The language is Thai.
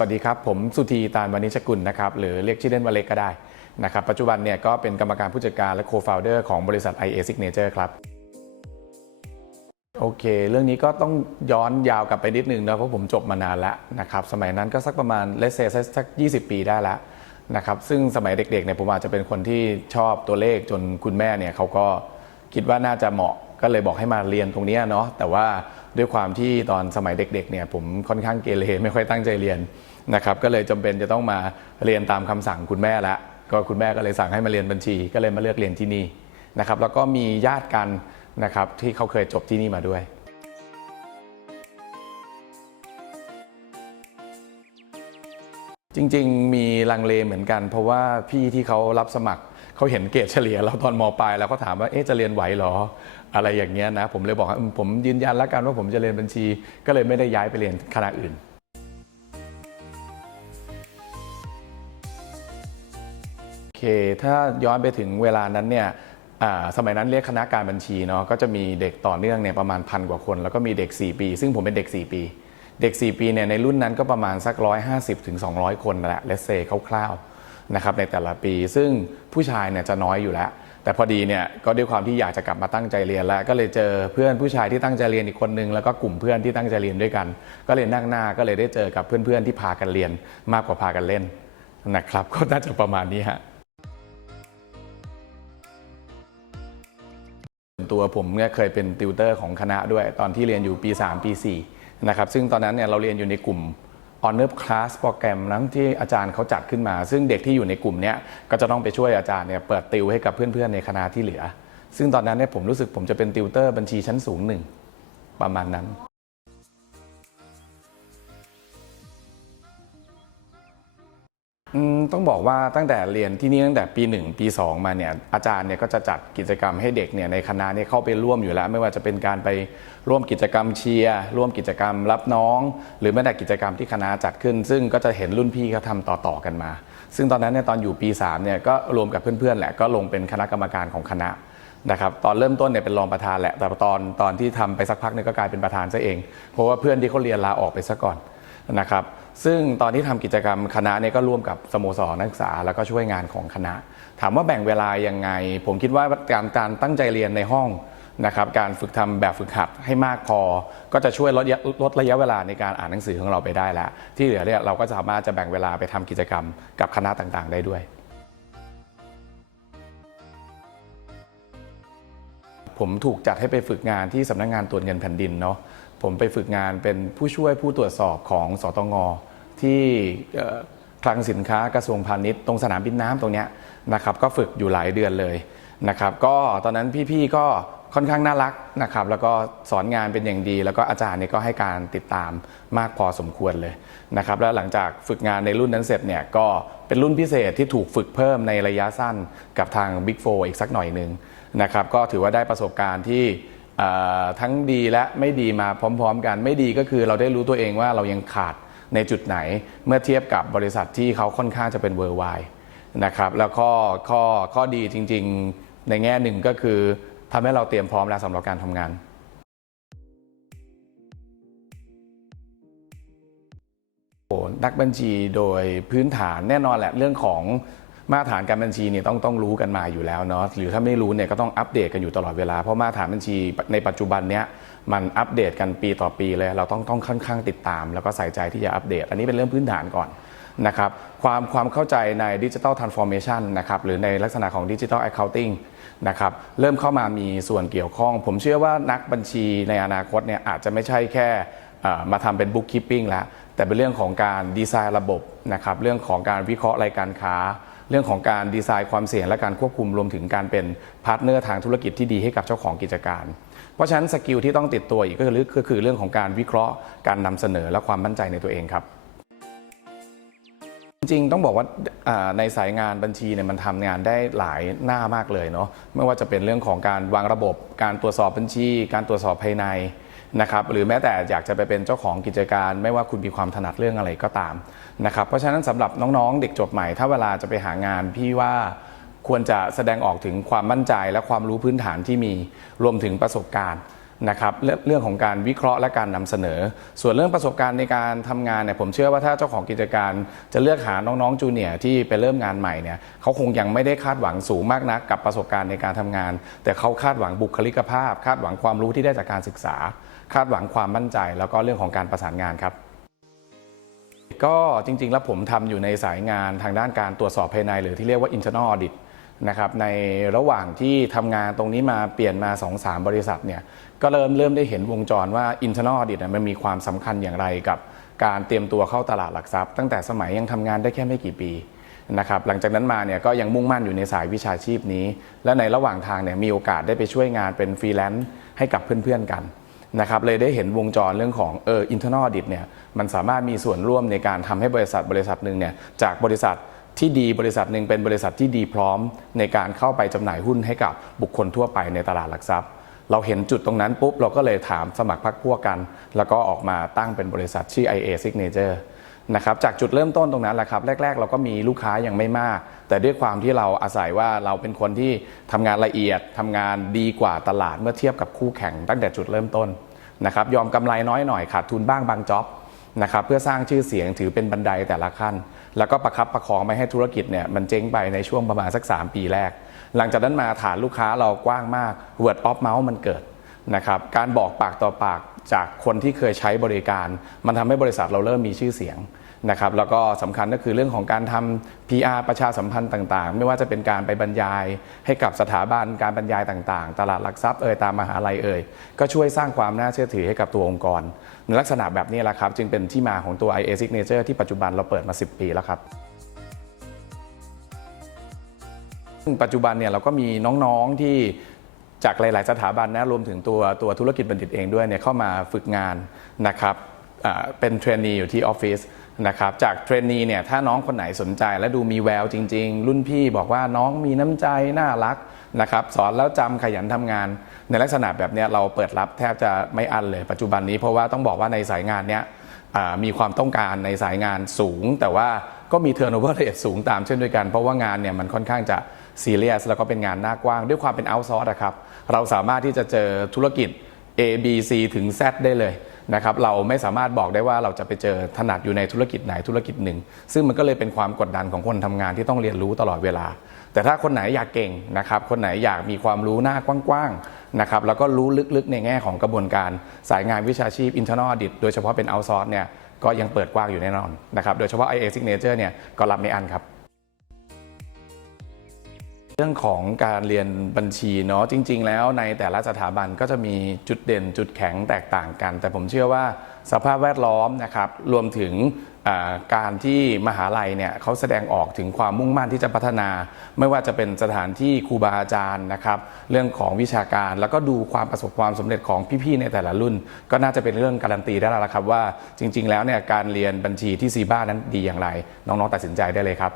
สวัสดีครับ ผมสุธีตาลวานิชกุลนะครับหรือเรียกชื่อเล่นว่าเล็กก็ได้นะครับปัจจุบันเนี่ยก็เป็นกรรมการผู้จัดการและโคฟ o u เดอร์ของบริษัท IA Signature ครับ โอเค เรื่องนี้ก็ต้องย้อนยาวกลับไปนิดนึงนะเพราะผมจบมานานแล้วนะครับสมัยนั้นก็สักประมาณเลเซสัก 20 ปีได้แล้วนะครับซึ่งสมัยเด็กๆเนี่ยผมอาจจะเป็นคนที่ชอบตัวเลขจนคุณแม่เนี่ยเขาก็คิดว่าน่าจะเหมาะก็เลยบอกให้มาเรียนตรงนี้เนาะแต่ว่าด้วยความที่ตอนสมัยเด็กๆเนี่ยผมค่อนข้างเกเรไม่ค่อยตั้งใจเรียน นะครับก็เลยจำเป็นจะต้องมาเรียนตามคำสั่งคุณแม่ละก็คุณแม่ก็เลยสั่งให้มาเรียนบัญชี ก็เลยมาเลือกเรียนที่นี่นะครับแล้วก็มีญาติกันนะครับที่เขาเคยจบที่นี่มาด้วยจริงๆ มีลังเลเหมือนกัน เพราะว่าพี่ที่เขารับสมัครเขาเห็นเกรดเฉลี่ยเราตอนมปลายแล้วก็ถามว่าเอ๊ะจะเรียนไหวหรอ อะไรอย่างเงี้ยนะ ผมเลยบอกว่าผมยืนยันแล้วกันว่าผมจะเรียนบัญชี ก็เลยไม่ได้ย้ายไปเรียนคณะอื่น เค ถ้าย้อนไปถึงเวลานั้นเนี่ยสมัยนั้นเรียกคณะการบัญชีเนาะก็จะมีเด็กต่อเนื่องเนี่ยประมาณพันกว่าคน แล้วก็มีเด็ก 4 ปี ซึ่งผมเป็นเด็ก 4 ปี เด็ก 4 ปีเนี่ยในรุ่นนั้นก็ประมาณสัก 150ถึง200คนนั่นแหละเลสเซคร่าวๆนะครับในแต่ละปี ซึ่งผู้ชายเนี่ยจะน้อยอยู่แล้ว แต่พอดีเนี่ยก็ด้วยความที่อยากจะกลับมาตั้งใจเรียนแล้ว ก็เลยเจอเพื่อนผู้ชายที่ตั้งใจเรียนอีกคนนึงแล้วก็กลุ่มเพื่อนที่ตั้งใจเรียนด้วยกัน ก็เลยนั่งหน้าก็เลยได้เจอกับเพื่อนๆที่พากันเรียนมากกว่าพากันเล่นนะครับก็น่าจะประมาณนี้ฮะ ตัวผมเนี่ยเคยเป็นติวเตอร์ของคณะด้วยตอนที่เรียนอยู่ปี 3 ปี 4 นะครับ ซึ่งตอนนั้นเนี่ยเราเรียนอยู่ในกลุ่ม Honor Class โปรแกรมนั้นที่อาจารย์เขาจัดขึ้นมา ซึ่งเด็กที่อยู่ในกลุ่มเนี้ยก็จะต้องไปช่วยอาจารย์เนี่ยเปิดติวให้กับเพื่อนๆในคณะที่เหลือ ซึ่งตอนนั้นเนี่ยผมรู้สึกผมจะเป็นติวเตอร์บัญชีชั้นสูงหนึ่งประมาณนั้น ต้องบอกว่าตั้งแต่เรียนที่นี่ตั้งแต่ปี 1 ปี 2 มาเนี่ยอาจารย์เนี่ยก็จะจัดกิจกรรมให้เด็กเนี่ยในคณะเนี่ยเข้าไปร่วมอยู่แล้ว ไม่ว่าจะเป็นการไปร่วมกิจกรรมเชียร์ร่วมกิจกรรมรับน้อง หรือแม้แต่กิจกรรมที่คณะจัดขึ้น ซึ่งก็จะเห็นรุ่นพี่เขาทำต่อๆกันมา ซึ่งตอนนั้นเนี่ยตอนอยู่ปี3เนี่ยก็รวมกับเพื่อนๆแหละก็ลงเป็นคณะกรรมการของคณะนะครับตอนเริ่มต้นเนี่ยเป็นรองประธานแหละแต่ตอนตอนที่ทำไปสักพักเนี่ยก็กลายเป็นประธานซะเอง เพราะว่าเพื่อนที่เขาเรียนลาออกไปซะก่อน นะครับซึ่งตอนที่ทำกิจกรรมคณะเนี่ยก็ร่วมกับสโมสรนักศึกษา แล้วก็ช่วยงานของคณะ ถามว่าแบ่งเวลายังไง ผมคิดว่าการการตั้งใจเรียนในห้องนะครับการฝึกทำแบบฝึกหัดให้มากพอ ก็จะช่วยลดลดระยะเวลาในการอ่านหนังสือของเราไปได้แล้วที่เหลือเนี่ยเราก็สามารถจะแบ่งเวลาไปทำกิจกรรมกับคณะต่างๆ ได้ด้วย ผมถูกจัดให้ไปฝึกงานที่สำนักงานตรวจเงินแผ่นดินเนาะ ผมไปฝึกงานเป็นผู้ช่วยผู้ตรวจสอบของสตงที่คลังสินค้ากระทรวงพาณิชย์ตรงสนามบินน้ำตรงเนี้ยนะครับก็ฝึกอยู่หลายเดือนเลยนะครับก็ตอนนั้นพี่ๆก็ค่อนข้างน่ารักนะครับแล้วก็สอนงานเป็นอย่างดี แล้วก็อาจารย์เนี่ยก็ให้การติดตามมากพอสมควรเลยนะครับแล้วหลังจากฝึกงานในรุ่นนั้นเสร็จเนี่ยก็เป็นรุ่นพิเศษที่ถูกฝึกเพิ่มในระยะสั้นกับทาง Big 4 อีกสักหน่อยหนึ่งนะครับก็ถือว่าได้ประสบการณ์ที่ ทั้งดีและไม่ดีมาพร้อม ๆ กันไม่ดีก็คือเราได้รู้ตัวเองว่าเรายังขาดในจุดไหนเมื่อเทียบกับบริษัทที่เขาค่อนข้างจะเป็นเวอร์ไวนะครับแล้วก็ข้อข้อดีจริง ๆ ในแง่หนึ่งก็คือทำให้เราเตรียมพร้อมแล้วสำหรับการทำงานนักบัญชีโดยพื้นฐานแน่นอนแหละเรื่องของ มาตรฐานการบัญชีเนี่ยต้องต้องรู้กันมาอยู่แล้วเนาะหรือถ้าไม่รู้เนี่ยก็ต้องอัปเดตกันอยู่ตลอดเวลา เพราะมาตรฐานบัญชีในปัจจุบันเนี้ยมันอัปเดตกันปีต่อปีเลย เราต้องต้องค่อนข้างติดตาม แล้วก็ใส่ใจที่จะอัปเดต อันนี้เป็นเรื่องพื้นฐานก่อนนะครับความความเข้าใจในดิจิทัลทรานส์ฟอร์เมชันนะครับหรือในลักษณะของดิจิทัลแอคเคาท์ติ้งนะครับเริ่มเข้ามามีส่วนเกี่ยวข้อง ผมเชื่อว่านักบัญชีในอนาคตเนี่ยอาจจะไม่ใช่แค่มาทำเป็นบุ๊กคีปปิ้งแล้ว แต่เป็นเรื่องของการดีไซน์ระบบนะครับเรื่องของการวิเคราะห์รายการค้า เรื่องของการดีไซน์ความเสี่ยงและการควบคุมรวมถึงการเป็นพาร์ทเนอร์ทางธุรกิจที่ดีให้กับเจ้าของกิจการ เพราะฉะนั้นสกิลที่ต้องติดตัวอีกก็คือก็คือเรื่องของการวิเคราะห์ การนำเสนอและความมั่นใจในตัวเองครับจริงต้องบอกว่าอ่าในสายงานบัญชีเนี่ยมันทำงานได้หลายหน้ามากเลยเนาะไม่ว่าจะเป็นเรื่องของการวางระบบ การตรวจสอบบัญชี การตรวจสอบภายใน นะครับหรือแม้แต่อยากจะไปเป็นเจ้าของกิจการ ไม่ว่าคุณมีความถนัดเรื่องอะไรก็ตามนะครับเพราะฉะนั้นสำหรับน้องๆ เด็กจบใหม่ ถ้าเวลาจะไปหางานพี่ว่าควรจะแสดงออกถึงความมั่นใจและความรู้พื้นฐานที่มีรวมถึงประสบการณ์นะครับเรื่องของการวิเคราะห์และการนำเสนอ ส่วนเรื่องประสบการณ์ในการทำงานเนี่ยผมเชื่อว่าถ้าเจ้าของกิจการจะเลือกหาน้องๆจูเนียร์ที่ไปเริ่มงานใหม่เนี่ยเขาคงยังไม่ได้คาดหวังสูงมากนักกับประสบการณ์ในการทำงาน แต่เขาคาดหวังบุคลิกภาพ คาดหวังความรู้ที่ได้จากการศึกษา คาดหวังความมั่นใจ แล้วก็เรื่องของการประสานงานครับ ก็จริง ๆ แล้วผมทำอยู่ในสายงานทางด้านการตรวจสอบภายใน หรือที่เรียกว่า internal audit นะครับในระหว่างที่ทำงานตรงนี้มาเปลี่ยนมา 2-3 บริษัทเนี่ยก็เริ่มเริ่มได้เห็นวงจรว่า internal audit เนี่ยมันมีความสำคัญอย่างไรกับการเตรียมตัวเข้าตลาดหลักทรัพย์ ตั้งแต่สมัยยังทำงานได้แค่ไม่กี่ปีนะครับหลังจากนั้นมาเนี่ยก็ยังมุ่งมั่นอยู่ในสายวิชาชีพนี้ และในระหว่างทางเนี่ยมีโอกาสได้ไปช่วยงานเป็นฟรีแลนซ์ให้กับเพื่อนๆกัน นะครับเลยได้เห็นวงจรเรื่องของเอออินเทอร์นอดิตเนี่ยมันสามารถมีส่วนร่วมในการทำให้บริษัทบริษัทหนึ่งเนี่ยจากบริษัทที่ดีบริษัทหนึ่งเป็นบริษัทที่ดีพร้อม ในการเข้าไปจำหน่ายหุ้นให้กับบุคคลทั่วไปในตลาดหลักทรัพย์ เราเห็นจุดตรงนั้นปุ๊บเราก็เลยถามสมัครพรรคพวกกัน แล้วก็ออกมาตั้งเป็นบริษัทชื่อ IA Signature นะครับจากจุดเริ่มต้นตรงนั้นแหละครับแรก ๆ เราก็มีลูกค้ายังไม่มาก แต่ด้วยความที่เราอาศัยว่าเราเป็นคนที่ทำงานละเอียดทำงานดีกว่าตลาดเมื่อเทียบกับคู่แข่งตั้งแต่จุดเริ่มต้นนะครับยอมกำไรน้อยหน่อยขาดทุนบ้างบางจ็อบนะครับเพื่อสร้างชื่อเสียงถือเป็นบันไดแต่ละขั้น แล้วก็ประคับประคองไม่ให้ธุรกิจเนี่ยมันเจ๊งไปในช่วงประมาณสัก 3 ปีแรก หลังจากนั้นมาฐานลูกค้าเรากว้างมาก word of mouth มันเกิดนะครับการบอกปากต่อปากจากคนที่เคยใช้บริการ มันทำให้บริษัทเราเริ่มมีชื่อเสียง นะครับแล้วก็สำคัญก็คือเรื่องของการทำ PR ประชาสัมพันธ์ต่างๆ ไม่ว่าจะเป็นการไปบรรยาย ให้กับสถาบันการบรรยายต่างๆ ตลาดหลักทรัพย์เอ่ยตามมหาลัยเอ่ยก็ช่วยสร้างความน่าเชื่อถือให้กับตัวองค์กร ในลักษณะแบบนี้แหละครับ จึงเป็นที่มาของตัว IA Signature ที่ปัจจุบันเราเปิดมา 10 ปีแล้วครับปัจจุบันเนี่ยเราก็มีน้องๆที่จากหลาย ๆ สถาบันนะรวมถึงตัวตัวธุรกิจบัณฑิตเองด้วยเนี่ยเข้ามาฝึกงานนะครับเป็นเทรนนีอยู่ที่ออฟฟิศ นะครับจากเทรนนีเนี่ยถ้าน้องคนไหนสนใจและดูมีแววจริง ๆ รุ่นพี่บอกว่าน้องมีน้ำใจน่ารักนะครับสอนแล้วจำขยันทำงาน ในลักษณะแบบนี้เราเปิดรับแทบจะไม่อันเลยปัจจุบันนี้เพราะว่าต้องบอกว่าในสายงานเนี้ยมีความต้องการในสายงานสูง แต่ว่าก็มี turnover rate สูงตามเช่นด้วยกัน เพราะว่างานเนี่ยมันค่อนข้างจะ serious แล้วก็เป็นงานหน้ากว้าง ด้วยความเป็น outsource นะครับเราสามารถที่จะเจอธุรกิจ A B C ถึง Z ได้เลย นะครับเราไม่สามารถบอกได้ว่าเราจะไปเจอถนัดอยู่ในธุรกิจไหนธุรกิจหนึ่ง ซึ่งมันก็เลยเป็นความกดดันของคนทำงานที่ต้องเรียนรู้ตลอดเวลา แต่ถ้าคนไหนอยากเก่งนะครับคนไหนอยากมีความรู้หน้ากว้างๆนะครับแล้วก็รู้ลึกๆในแง่ของกระบวนการสายงานวิชาชีพ internal audit โดยเฉพาะเป็น outsource เนี่ยก็ยังเปิดกว้างอยู่แน่นอนนะครับโดยเฉพาะ IA Signature เนี่ยก็รับไม่อันครับ เรื่องของการเรียนบัญชีเนาะจริง ๆ แล้วในแต่ละสถาบันก็จะมีจุดเด่นจุดแข็งแตกต่างกัน แต่ผมเชื่อว่าสภาพแวดล้อมนะครับรวมถึงการที่มหาลัยเนี่ยเขาแสดงออกถึงความมุ่งมั่นที่จะพัฒนา ไม่ว่าจะเป็นสถานที่ครูบาอาจารย์นะครับเรื่องของวิชาการแล้วก็ดูความประสบความสำเร็จของพี่ๆในแต่ละรุ่น ก็น่าจะเป็นเรื่องการันตีได้แล้วละครับว่าจริง ๆ แล้วเนี่ยการเรียนบัญชีที่ซีบ้านั้นดีอย่างไร น้องๆตัดสินใจได้เลยครับ